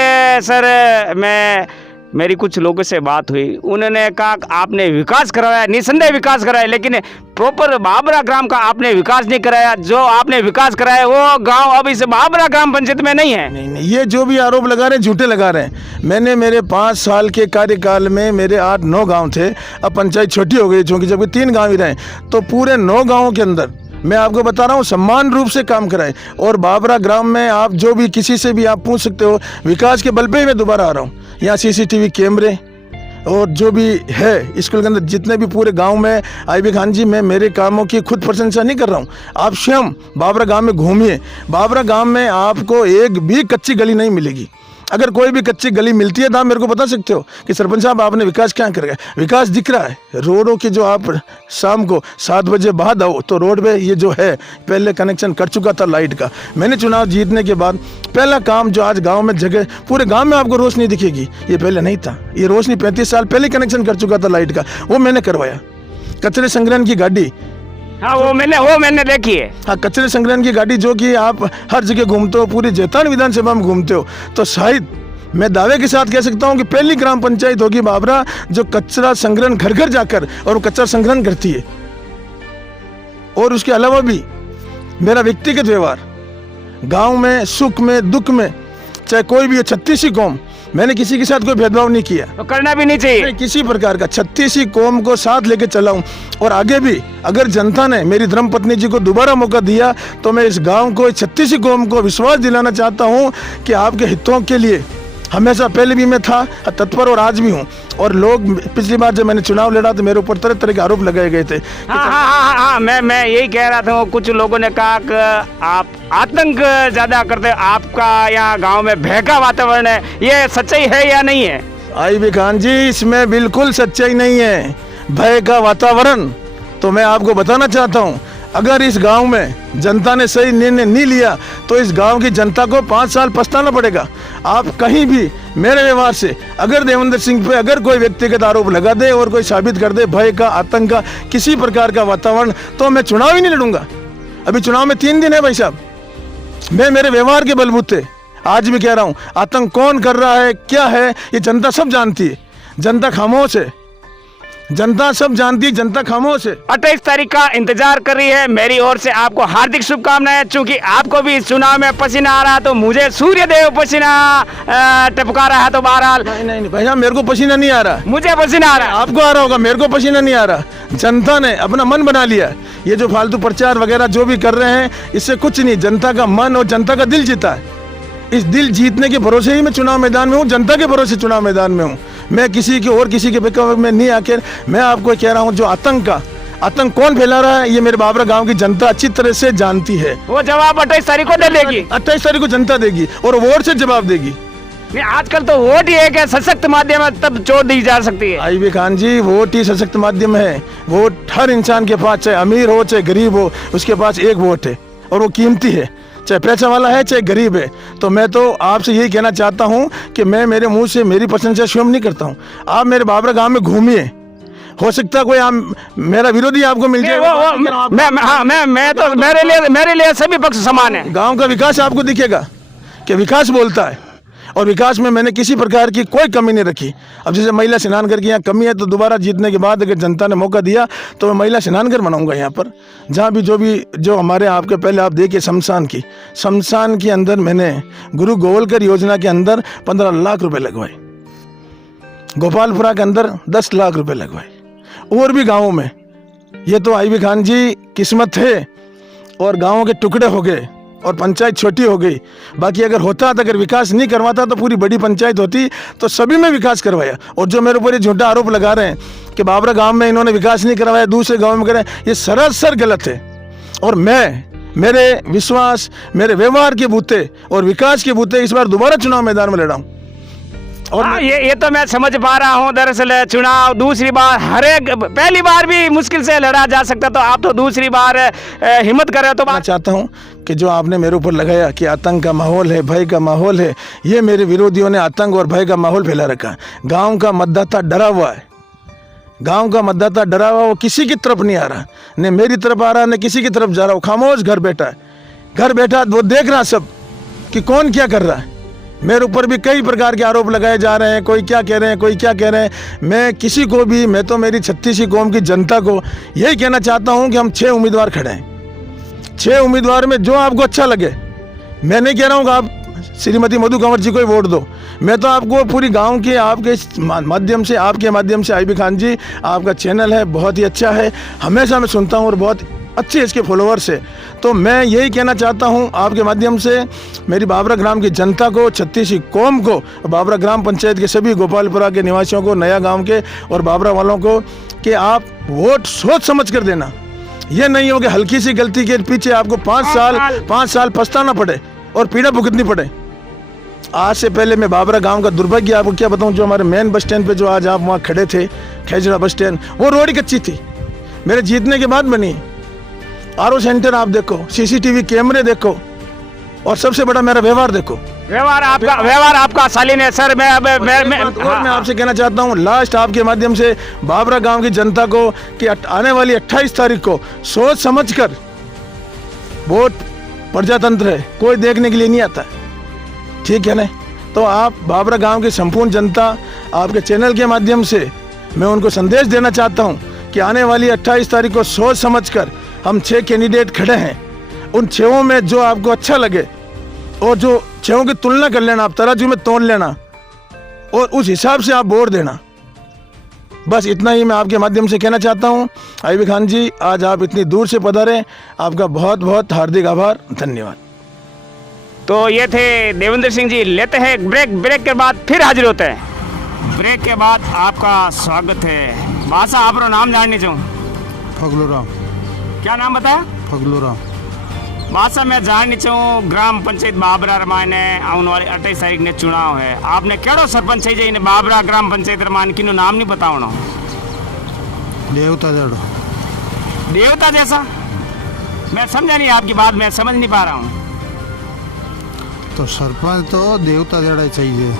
सर, मेरी कुछ लोगों से बात हुई, उन्होंने कहा आपने विकास करवाया, निसंदेह विकास कराया, लेकिन प्रॉपर बाबरा ग्राम का आपने विकास नहीं कराया। जो आपने विकास कराया वो गांव अब इस बाबरा ग्राम पंचायत में नहीं है। नहीं, ये जो भी आरोप लगा रहे हैं झूठे लगा रहे हैं। मैंने मेरे 5 साल के कार्यकाल में मेरे 8-9 गाँव थे, अब पंचायत छोटी हो गई क्योंकि जबकि 3 गाँव ही रहे, तो पूरे 9 गाँवों के अंदर मैं आपको बता रहा हूँ समान रूप से काम कराए। और बाबरा ग्राम में आप जो भी किसी से भी आप पूछ सकते हो, विकास के बल पे ही मैं दोबारा आ रहा हूँ। यहाँ CCTV कैमरे और जो भी है स्कूल के अंदर जितने भी पूरे गांव में, आईबी खान जी, मैं मेरे कामों की खुद प्रशंसा नहीं कर रहा हूँ। आप स्वयं बाबरा गांव में घूमिए, बाबरा गांव में आपको एक भी कच्ची गली नहीं मिलेगी। अगर कोई भी कच्ची गली मिलती है तो आप मेरे को बता सकते हो कि सरपंच साहब आपने विकास क्या कर गया। विकास दिख रहा है रोडों की, जो आप शाम को 7 बजे बाद आओ तो रोड पे ये जो है पहले कनेक्शन कर चुका था लाइट का। मैंने चुनाव जीतने के बाद पहला काम जो आज गांव में जगह, पूरे गांव में आपको रोशनी दिखेगी, ये पहले नहीं था। ये रोशनी 35 साल पहले कनेक्शन कर चुका था लाइट का, वो मैंने करवाया। कचरे संग्रहण की गाड़ी, हाँ वो मैंने देखी है। हाँ, कचरे संग्रहण की गाड़ी जो कि आप हर जगह घूमते हो, पूरी जैतान विधानसभा में घूमते हो, तो शायद मैं दावे के साथ कह सकता हूँ कि पहली ग्राम पंचायत होगी बाबरा जो कचरा संग्रहण घर घर जाकर और वो कचरा संग्रहण करती है। और उसके अलावा भी मेरा व्यक्तिगत व्यवहार गांव में सुख में दुख में, चाहे कोई भी 36 कौम, मैंने किसी के साथ कोई भेदभाव नहीं किया, तो करना भी नहीं चाहिए किसी प्रकार का। 36 कौम को साथ लेके चला हूं। और आगे भी अगर जनता ने मेरी धर्मपत्नी जी को दोबारा मौका दिया तो मैं इस गांव को, 36 कौम को विश्वास दिलाना चाहता हूं कि आपके हितों के लिए हमेशा पहले भी मैं था तत्पर और आज भी हूँ। और लोग, पिछली बार जब मैंने चुनाव लड़ा तो मेरे ऊपर तरह तरह के आरोप लगाए गए थे। हाँ, मैं यही कह रहा था। कुछ लोगों ने कहा कि आप आतंक ज्यादा करते, आपका यहाँ गांव में भय का वातावरण है, ये सच्चाई है या नहीं है? आईबी खान जी, इसमें बिल्कुल सच्चाई नहीं है भय का वातावरण। तो मैं आपको बताना चाहता हूँ, अगर इस गांव में जनता ने सही निर्णय नहीं लिया तो इस गांव की जनता को 5 साल पछताना पड़ेगा। आप कहीं भी मेरे व्यवहार से अगर देवेंद्र सिंह पे अगर कोई व्यक्तिगत आरोप लगा दे और कोई साबित कर दे भय का, आतंक का, किसी प्रकार का वातावरण, तो मैं चुनाव ही नहीं लड़ूंगा। अभी चुनाव में 3 दिन है भाई साहब। मैं मेरे व्यवहार के बलबूते आज भी कह रहा हूँ, आतंक कौन कर रहा है, क्या है, ये जनता सब जानती है। जनता खामोश है, जनता सब जानती है, जनता खामोश है। 28 तारीख का इंतजार कर रही है। मेरी ओर से आपको हार्दिक शुभकामनाएं। चूंकि आपको भी इस चुनाव में पसीना आ रहा तो मुझे सूर्यदेव पसीना टपका रहा है, तो बहरहाल नहीं भाई साहब, मेरे को पसीना नहीं आ रहा। मुझे पसीना आ रहा है, आपको आ रहा होगा, मेरे को पसीना नहीं आ रहा। जनता ने अपना मन बना लिया। ये जो फालतू प्रचार वगैरह जो भी कर रहे हैं, इससे कुछ नहीं। जनता का मन और जनता का दिल जीता है। इस दिल जीतने के भरोसे ही मैं चुनाव मैदान में हूँ, जनता के भरोसे चुनाव मैदान में हूँ। मैं किसी के और किसी के बेकवर में नहीं आकर मैं आपको कह रहा हूँ, जो आतंक कौन फैला रहा है, ये मेरे बाबरा गांव की जनता अच्छी तरह से जानती है। वो जवाब 28 तारीख को दे देगी। 28 तारीख को जनता देगी और वोट से जवाब देगी। नहीं, आजकल तो वोट ही एक सशक्त माध्यम है, तब चोट दी जा सकती है। आईबी खान जी, वोट ही सशक्त माध्यम है। वोट हर इंसान के पास, चाहे अमीर हो चाहे गरीब हो, उसके पास एक वोट है और वो कीमती है, चाहे पैसा वाला है चाहे गरीब है। तो मैं तो आपसे यही कहना चाहता हूं कि मैं मेरे मुंह से मेरी प्रशंसा स्वयं नहीं करता हूं। आप मेरे बाबरा गांव में घूमिए, हो सकता है कोई आप मेरा विरोधी आपको मिल जाए। मैं तो मेरे लिए सभी पक्ष समान है। गांव का विकास आपको दिखेगा कि विकास बोलता है, और विकास में मैंने किसी प्रकार की कोई कमी नहीं रखी। अब जैसे महिला स्नान घर की यहाँ कमी है, तो दोबारा जीतने के बाद अगर जनता ने मौका दिया तो मैं महिला स्नान घर बनाऊंगा यहाँ पर। जहाँ भी जो हमारे आपके पहले आप देखिए शमशान के अंदर मैंने गुरु गोवलकर योजना के अंदर 15 लाख रुपए लगवाए, गोपालपुरा के अंदर 10 लाख रुपए लगवाए, और भी गाँवों में। ये तो आईबी खान जी किस्मत है, और गाँवों के टुकड़े हो गए और पंचायत छोटी हो गई। बाकी अगर होता तो, अगर विकास नहीं करवाता तो पूरी बड़ी पंचायत होती, तो सभी में विकास करवाया। और जो मेरे ऊपर ये झूठा आरोप लगा रहे हैं कि बाबरा गांव में इन्होंने विकास नहीं करवाया, दूसरे गांव में कराया, ये सरासर गलत है। और मैं मेरे विश्वास, मेरे व्यवहार के बूते और विकास के बूते इस बार दोबारा चुनाव मैदान में लड़ा हूँ। और हाँ, ये तो मैं समझ पा रहा हूँ। दरअसल चुनाव दूसरी बार पहली बार भी मुश्किल से लड़ा जा सकता, तो आप तो दूसरी बार हिम्मत कर रहे हो। तो मैं चाहता हूँ कि जो आपने मेरे ऊपर लगाया कि आतंक का माहौल है, भय का माहौल है, ये मेरे विरोधियों ने आतंक और भय का माहौल फैला रखा है। गाँव का मतदाता डरा हुआ है, गांव का मतदाता डरा हुआ, वो किसी की तरफ नहीं आ रहा, न मेरी तरफ आ रहा, न किसी की तरफ जा रहा। वो खामोश घर बैठा है, घर बैठा वो देख रहा सब कि कौन क्या कर रहा है। मेरे ऊपर भी कई प्रकार के आरोप लगाए जा रहे हैं, कोई क्या कह रहे हैं, कोई क्या कह रहे हैं। मैं किसी को भी, मैं तो मेरी 36 कौम की जनता को यही कहना चाहता हूं कि हम 6 उम्मीदवार खड़े हैं। 6 उम्मीदवार में जो आपको अच्छा लगे, मैं नहीं कह रहा हूं कि आप श्रीमती मधु कंवर जी को ही वोट दो। मैं तो आपको पूरी गांव के आपके माध्यम से, आपके माध्यम से, आईबी खान जी आपका चैनल है, बहुत ही अच्छा है, हमेशा मैं सुनता हूं और बहुत अच्छे इसके फॉलोअर्स है। तो मैं यही कहना चाहता हूं आपके माध्यम से मेरी बाबरा ग्राम की जनता को, 36 कौम को, बाबरा ग्राम पंचायत के सभी गोपालपुरा के निवासियों को, नया गाँव के और बाबरा वालों को कि आप वोट सोच समझ कर देना। ये नहीं हो कि हल्की सी गलती के पीछे आपको 5 साल पछताना पड़े और पीड़ा भुगतनी पड़े। आज से पहले मैं बाबरा गांव का दुर्भाग्य आपको क्या बताऊं, जो हमारे मेन बस स्टैंड पे जो आज आप वहाँ खड़े थे, खेजड़ा बस स्टैंड, वो रोड ही कच्ची थी, मेरे जीतने के बाद बनी। आरओ सेंटर आप देखो, सीसीटीवी कैमरे देखो, और सबसे बड़ा मेरा व्यवहार देखो। व्यवहार आपका शालीन है सर। मैं आपसे कहना चाहता हूँ लास्ट आपके माध्यम से बाबरा गांव की जनता को कि आने वाली 28 तारीख को सोच समझकर, वोट प्रजातंत्र है, कोई देखने के लिए नहीं आता, ठीक है ना। तो आप बाबरा गांव की संपूर्ण जनता, आपके चैनल के माध्यम से मैं उनको संदेश देना चाहता हूं कि आने वाली 28 तारीख को सोच समझकर हम 6 कैंडिडेट खड़े हैं। उन 6 में जो आपको अच्छा लगे और जो 6 की तुलना कर लेना, आप तराजू में तोल लेना और उस हिसाब से आप वोट देना। बस इतना ही मैं आपके माध्यम से कहना चाहता हूं। आईबी खान जी, आज आप इतनी दूर से पधारे, आपका बहुत बहुत हार्दिक आभार, धन्यवाद। तो ये थे देवेंद्र सिंह जी। लेते हैं ब्रेक के बाद फिर हाजिर होते हैं। ब्रेक के बाद आपका स्वागत है। भाषा आप नाम जाननी चाहूँ? फगलूराम। क्या नाम बताया? फगलूराम। भाषा मैं जाननी चाहूँ, ग्राम पंचायत बाबरा रमान है, आने वाली 28 तारीख ने चुनाव है, आपने केड़ो सरपंच चाहिए इन्हें बाबरा ग्राम पंचायत रमान, किन्हों नाम नहीं बताओ? देवता जड़ो। देवता जैसा? मैं समझा नहीं आपकी बात, मैं समझ नहीं पा रहा हूँ। तो सरपंच तो देवता जड़ा चाहिए।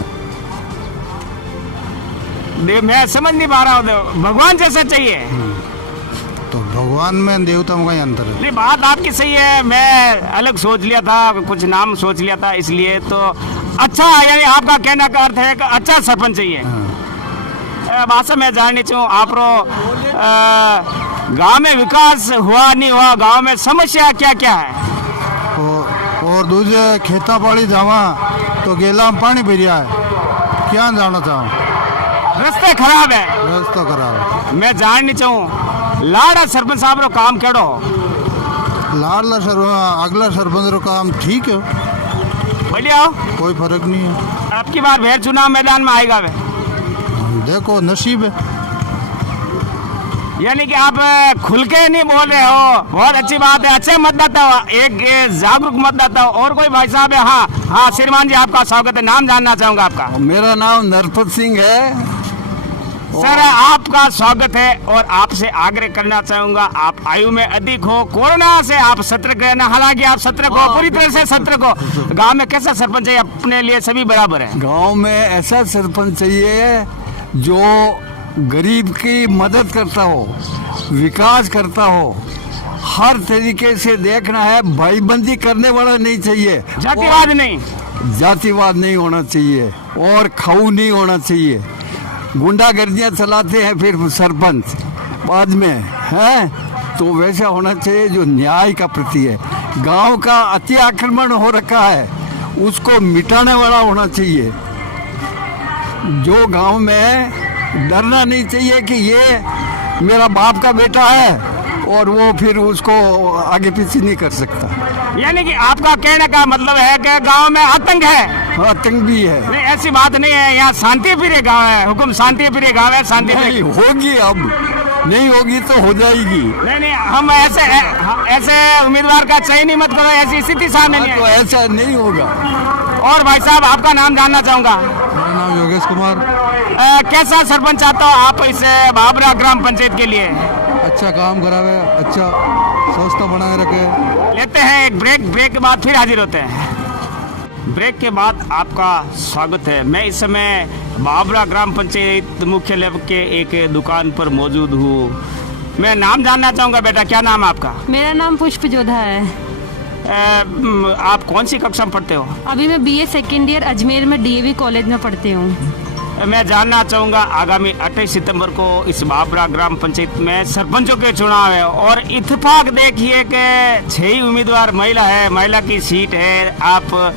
मैं समझ नहीं पा रहा हूँ, भगवान जैसा चाहिए? तो भगवान में देवता में कोई अंतर है? नहीं, बात आपकी सही है, मैं अलग सोच लिया था, कुछ नाम सोच लिया था, इसलिए तो अच्छा, यानी आपका कहने का अर्थ है कि अच्छा सरपंच चाहिए। भाषा मैं जाननी चाहूँ, आप गांव में विकास हुआ नहीं हुआ, गांव में समस्या क्या क्या है? और दूसरे खेता बाड़ी जावा तो गेला में पानी भरिया है, क्या जाना चाहूँ? रास्ते खराब है। रास्ता खराब है। मैं जाननी चाहूँ लाड़ा सरपंच साहब रो काम केड़ो? लाडला अगला सरपंच रो काम ठीक है, बढ़िया हो, कोई फर्क नहीं है। आपकी बार फिर चुनाव मैदान में आएगा वे? देखो नसीब है। यानी कि आप खुल के नहीं बोल रहे हो, बहुत अच्छी बात है, अच्छे मतदाता हो, एक जागरूक मतदाता हो। और कोई भाई साहब है? हाँ श्रीमान जी, आपका स्वागत है, नाम जानना चाहूंगा आपका? मेरा नाम नरपत सिंह है। सर आपका स्वागत है और आपसे आग्रह करना चाहूंगा, आप आयु में अधिक हो, कोरोना से आप सतर्क रहना, हालांकि आप सतर्क हो, पूरी तरह से सतर्क हो। गांव में कैसा सरपंच चाहिए? अपने लिए सभी बराबर है। गांव में ऐसा सरपंच चाहिए जो गरीब की मदद करता हो, विकास करता हो, हर तरीके से देखना है, भाईबंदी करने वाला नहीं चाहिए, जातिवाद नहीं, जातिवाद नहीं होना चाहिए और खाऊ नहीं होना चाहिए। गुंडागर्दियाँ चलाते हैं फिर सरपंच बाद में है, तो वैसा होना चाहिए जो न्याय का प्रति है। गांव का अति आक्रमण हो रखा है, उसको मिटाने वाला होना चाहिए। जो गांव में डरना नहीं चाहिए कि ये मेरा बाप का बेटा है और वो फिर उसको आगे पीछे नहीं कर सकता। यानी कि आपका कहने का मतलब है कि गांव में आतंक है? आतंक भी है। नहीं, ऐसी बात नहीं है, यहाँ शांति प्रिय गांव है, हुकुम शांति प्रिय गांव है, शांति नहीं होगी अब नहीं होगी तो हो जाएगी। नहीं नहीं, हम ऐसे उम्मीदवार का चयन ही मत करो, ऐसी स्थिति सामने नहीं तो है। ऐसा नहीं होगा। और भाई साहब, आपका नाम जानना चाहूंगा। मेरा नाम योगेश कुमार। कैसा सरपंच चाहते हो आप इस बाबरा ग्राम पंचायत के लिए? अच्छा काम करावे, अच्छा स्वच्छता बनाए रखे। लेते हैं एक ब्रेक के बाद फिर हाजिर होते हैं। ब्रेक के बाद आपका स्वागत है। मैं इस समय बाबरा ग्राम पंचायत मुख्यालय के एक दुकान पर मौजूद हूँ। मैं नाम जानना चाहूँगा। बेटा, क्या नाम है आपका? मेरा नाम पुष्प जोधा है। आप कौन सी कक्षा में पढ़ते हो? अभी मैं BA सेकेंड ईयर अजमेर में DAV कॉलेज में पढ़ती हूँ। मैं जानना चाहूँगा, आगामी 28 सितंबर को इस बाबरा ग्राम पंचायत में सरपंचों के चुनाव है और इत्तेफाक देखिए कि 6 ही उम्मीदवार महिला है, महिला की सीट है। आप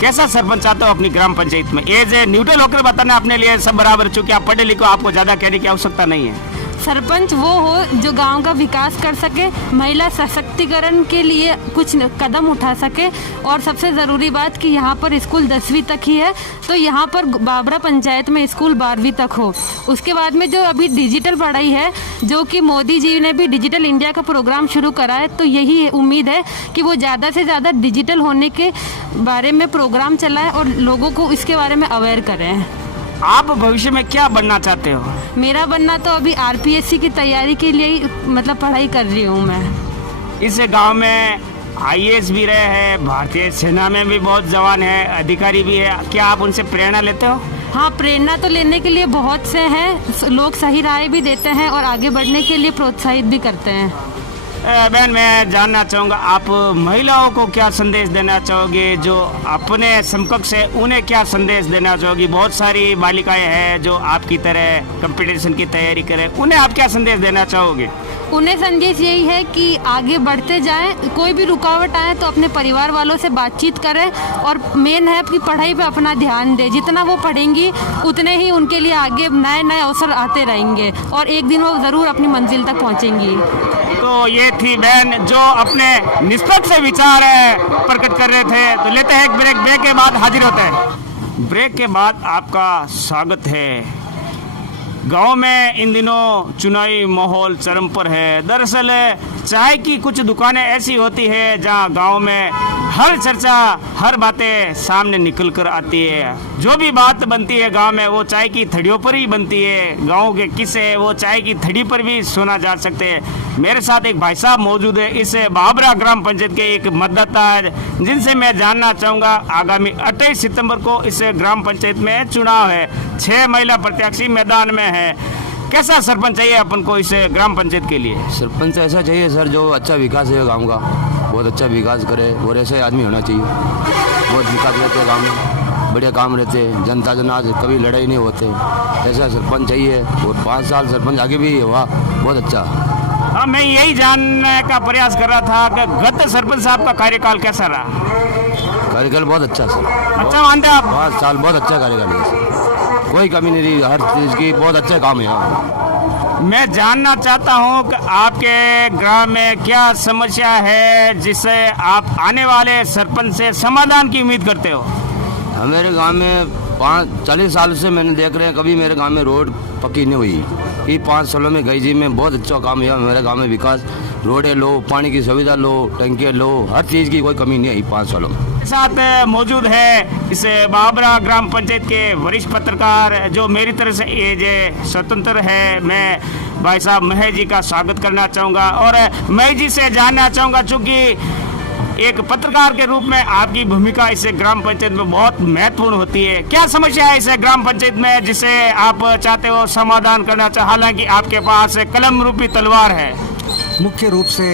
कैसा सरपंच चाहते हो अपनी ग्राम पंचायत में? एज ए न्यूट्रल होकर बताना अपने लिए सब बराबर, चूंकि आप पढ़े लिखो, आपको ज्यादा कहने की आवश्यकता नहीं है। सरपंच वो हो जो गांव का विकास कर सके, महिला सशक्तिकरण के लिए कुछ कदम उठा सके, और सबसे ज़रूरी बात कि यहाँ पर स्कूल 10वीं तक ही है, तो यहाँ पर बाबरा पंचायत में स्कूल 12वीं तक हो। उसके बाद में जो अभी डिजिटल पढ़ाई है, जो कि मोदी जी ने भी डिजिटल इंडिया का प्रोग्राम शुरू करा है, तो यही उम्मीद है कि वो ज़्यादा से ज़्यादा डिजिटल होने के बारे में प्रोग्राम चलाएं और लोगों को इसके बारे में अवेयर करें। आप भविष्य में क्या बनना चाहते हो? मेरा बनना तो अभी RPSC की तैयारी के लिए ही मतलब पढ़ाई कर रही हूँ मैं। इस गांव में IAS भी रहे हैं, भारतीय सेना में भी बहुत जवान है, अधिकारी भी है। क्या आप उनसे प्रेरणा लेते हो? हाँ, प्रेरणा तो लेने के लिए बहुत से हैं। लोग सही राय भी देते हैं और आगे बढ़ने के लिए प्रोत्साहित भी करते हैं। बहन, मैं जानना चाहूँगा, आप महिलाओं को क्या संदेश देना चाहोगे? जो अपने समकक्ष है उन्हें क्या संदेश देना चाहोगी? बहुत सारी बालिकाएं हैं जो आपकी तरह कंपटीशन की तैयारी करें, उन्हें आप क्या संदेश देना चाहोगे? उन्हें संदेश यही है कि आगे बढ़ते जाएं, कोई भी रुकावट आए तो अपने परिवार वालों से बातचीत करें, और मेन है कि पढ़ाई पे अपना ध्यान दें। जितना वो पढ़ेंगी उतने ही उनके लिए आगे नए नए अवसर आते रहेंगे और एक दिन वो ज़रूर अपनी मंजिल तक पहुंचेंगी। तो ये थी बहन जो अपने निष्पक्ष विचार प्रकट कर रहे थे। तो लेते हैं एक ब्रेक के बाद हाजिर होते हैं। ब्रेक के बाद आपका स्वागत है। गांव में इन दिनों चुनावी माहौल चरम पर है। दरअसल चाय की कुछ दुकानें ऐसी होती है जहां गांव में हर चर्चा, हर बातें सामने निकल कर आती है। जो भी बात बनती है गांव में वो चाय की थड़ियों पर ही बनती है। गांव के किस्से वो चाय की थड़ी पर भी सुना जा सकते हैं। मेरे साथ एक भाई साहब मौजूद है, इस बाबरा ग्राम पंचायत के एक मतदाता है, जिनसे मैं जानना चाहूँगा आगामी 28 सितंबर को इस ग्राम पंचायत में चुनाव है। 6 महिला प्रत्याशी मैदान में है। कैसा सरपंच चाहिए अपन को इस ग्राम पंचायत के लिए? सरपंच ऐसा चाहिए सर जो अच्छा विकास है गांव का, बहुत अच्छा विकास करे, और ऐसे आदमी होना चाहिए। बहुत विकास रहते गांव में, बढ़िया काम रहते, जनता जनाज कभी लड़ाई नहीं होते, ऐसा सरपंच चाहिए। और 5 साल सरपंच आगे भी हुआ, बहुत अच्छा। हाँ, मैं यही जानने का प्रयास कर रहा था कि गत सरपंच साहब का कार्यकाल कैसा रहा? कार्यकाल बहुत अच्छा सर। अच्छा मानते हैं आप? 5 साल बहुत अच्छा कार्यकाल है सर, कोई कमी नहीं रही, हर चीज़ की बहुत अच्छा काम है यहाँ। मैं जानना चाहता हूँ कि आपके ग्राम में क्या समस्या है जिससे आप आने वाले सरपंच से समाधान की उम्मीद करते हो? हमारे गांव में 40 साल से मैंने देख रहे हैं, कभी मेरे गांव में रोड पक्की नहीं हुई। ये 5 सालों में गई जी में बहुत अच्छा काम है मेरे गांव में। विकास, रोडें लो, पानी की सुविधा लो, टंकियाँ लो, हर चीज़ की कोई कमी नहीं आई 5 सालों में। साथ मौजूद है इस बाबरा ग्राम पंचायत के वरिष्ठ पत्रकार जो मेरी तरफ से ये स्वतंत्र है। मैं भाई साहब महेश जी का स्वागत करना चाहूँगा और महेश जी से जानना चाहूँगा, चूँकि एक पत्रकार के रूप में आपकी भूमिका इस ग्राम पंचायत में बहुत महत्वपूर्ण होती है। क्या समस्या है इस ग्राम पंचायत में जिसे आप चाहते हो समाधान करना चाहे, हालांकि आपके पास कलम रूपी तलवार है? मुख्य रूप से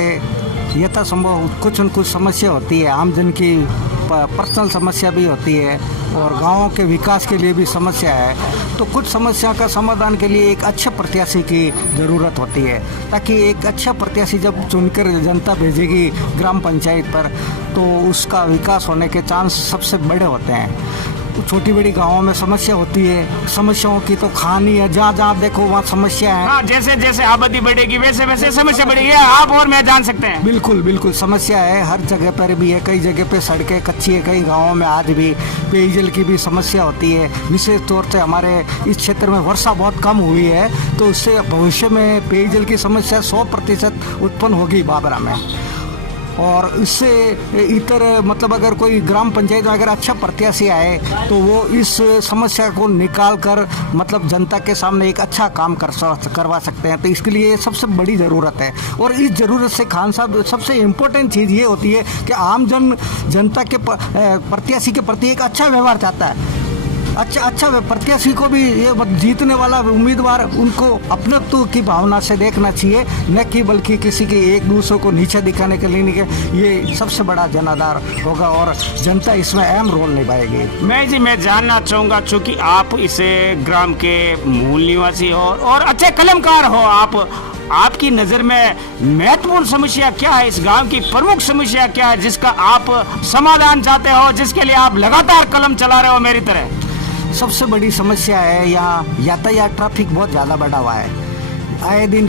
यथासंभव कुछ न कुछ समस्या होती है, आमजन की पर्सनल समस्या भी होती है और गाँव के विकास के लिए भी समस्या है। तो कुछ समस्या का समाधान के लिए एक अच्छे प्रत्याशी की ज़रूरत होती है, ताकि एक अच्छा प्रत्याशी जब चुनकर जनता भेजेगी ग्राम पंचायत पर तो उसका विकास होने के चांस सबसे बड़े होते हैं। छोटी बड़ी गांवों में समस्या होती है, समस्याओं की तो कहानी है, जहाँ जहाँ देखो वहाँ समस्या है। हाँ, जैसे जैसे आबादी बढ़ेगी वैसे वैसे समस्या बढ़ेगी, आप और मैं जान सकते हैं। बिल्कुल बिल्कुल समस्या है, हर जगह पर भी है, कई जगह पे सड़कें कच्ची है, कई गांवों में आज भी पेयजल की भी समस्या होती है। विशेष तौर से हमारे इस क्षेत्र में वर्षा बहुत कम हुई है, तो उससे भविष्य में पेयजल की समस्या 100% उत्पन्न होगी बाबरा में। और इससे इतर मतलब अगर कोई ग्राम पंचायत में अगर अच्छा प्रत्याशी आए तो वो इस समस्या को निकाल कर मतलब जनता के सामने एक अच्छा काम करवा सकते हैं। तो इसके लिए सबसे बड़ी ज़रूरत है, और इस ज़रूरत से खान साहब सबसे इम्पोर्टेंट चीज़ ये होती है कि आम जनता के प्रत्याशी के प्रति एक अच्छा व्यवहार चाहता है। अच्छा प्रत्याशी को भी ये जीतने वाला उम्मीदवार उनको अपनत्व की भावना से देखना चाहिए, न कि बल्कि किसी के एक दूसरे को नीचे दिखाने के लिए। ये सबसे बड़ा जनाधार होगा और जनता इसमें अहम रोल निभाएगी। मैं जानना चाहूँगा, चूँकि आप इस ग्राम के मूल निवासी हो और अच्छे कलमकार हो, आपकी नज़र में महत्वपूर्ण समस्या क्या है, इस गांव की प्रमुख समस्या क्या है जिसका आप समाधान चाहते हो, जिसके लिए आप लगातार कलम चला रहे हो मेरी तरह? सबसे बड़ी समस्या है यहाँ यातायात, ट्रैफिक बहुत ज़्यादा बढ़ा हुआ है। आए दिन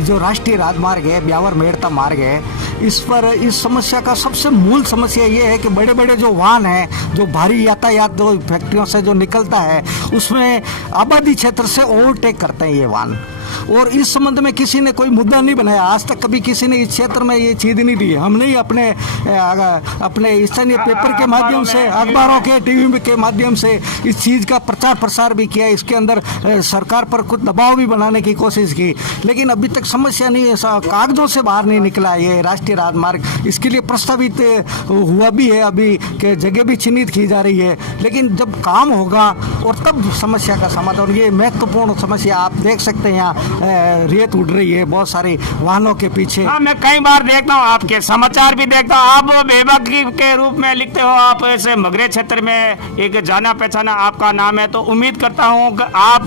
जो राष्ट्रीय राजमार्ग है, ब्यावर मेड़ता मार्ग है, इस समस्या का सबसे मूल समस्या ये है कि बड़े बड़े जो वाहन हैं, जो भारी यातायात जो फैक्ट्रियों से जो निकलता है, उसमें आबादी क्षेत्र से ओवरटेक करते हैं ये वाहन। और इस संबंध में किसी ने कोई मुद्दा नहीं बनाया, आज तक कभी किसी ने इस क्षेत्र में ये चीज़ नहीं दी। हमने ही अपने स्थानीय पेपर के माध्यम से, अखबारों के, टीवी के माध्यम से इस चीज़ का प्रचार प्रसार भी किया, इसके अंदर सरकार पर कुछ दबाव भी बनाने की कोशिश की, लेकिन अभी तक समस्या नहीं है, कागजों से बाहर नहीं निकला ये राष्ट्रीय राजमार्ग। इसके लिए प्रस्तावित हुआ भी है, अभी के जगह भी चिन्हित की जा रही है, लेकिन जब काम होगा और तब समस्या का समाधान। ये महत्वपूर्ण समस्या आप देख सकते हैं, यहाँ रेत उड़ रही है बहुत सारे वाहनों के पीछे। हाँ, मैं कई बार देखता हूँ, आपके समाचार भी देखता हूँ, आप बेबाकी के रूप में लिखते हो, आप ऐसे मगरे क्षेत्र में एक जाना पहचाना आपका नाम है, तो उम्मीद करता हूँ कि आप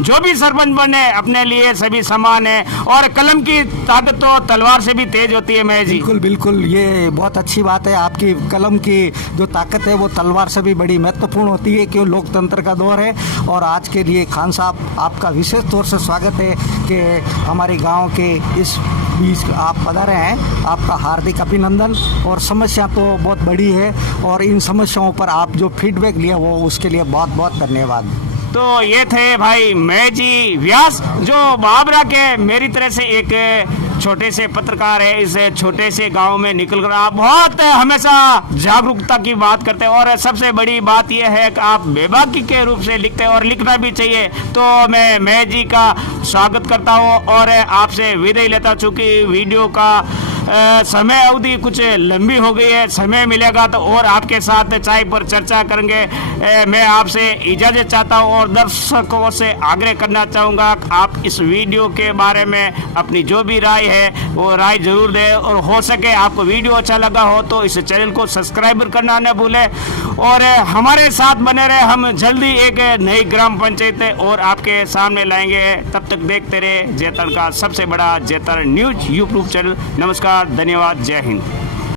जो भी सरपंच बने अपने लिए सभी समान है, और कलम की ताकत तो तलवार से भी तेज होती है। मैं जी बिल्कुल बिल्कुल, ये बहुत अच्छी बात है, आपकी कलम की जो ताकत है वो तलवार से भी बड़ी महत्वपूर्ण होती है, क्यों लोकतंत्र का दौर है। और आज के लिए खान साहब आपका विशेष तौर से स्वागत है कि हमारे गांव के इस बीच आप पधारे हैं, आपका हार्दिक अभिनंदन। और समस्या तो बहुत बड़ी है, और इन समस्याओं पर आप जो फीडबैक लिया वो उसके लिए बहुत बहुत धन्यवाद। तो ये थे भाई मैजी व्यास, जो बाबरा के मेरी तरह से एक छोटे से पत्रकार है। इस छोटे से गांव में निकलकर आप बहुत हमेशा जागरूकता की बात करते हैं, और सबसे बड़ी बात यह है कि आप बेबाकी के रूप से लिखते हैं, और लिखना भी चाहिए। तो मैं जी का स्वागत करता हूं और आपसे विदाई लेता, चूँकि वीडियो का समय अवधि कुछ लंबी हो गई है। समय मिलेगा तो और आपके साथ चाय पर चर्चा करेंगे। मैं आपसे इजाज़त चाहता हूं और दर्शकों से आग्रह करना चाहूँगा आप इस वीडियो के बारे में अपनी जो भी राय है वो राय जरूर दें, और हो सके आपको वीडियो अच्छा लगा हो तो इस चैनल को सब्सक्राइब करना न भूलें, और हमारे साथ बने रहे। हम जल्दी एक नई ग्राम पंचायत और आपके सामने लाएंगे। तब तक देखते रहे जैतन का सबसे बड़ा जैतन न्यूज यूट्यूब चैनल। नमस्कार, धन्यवाद, जय हिंद।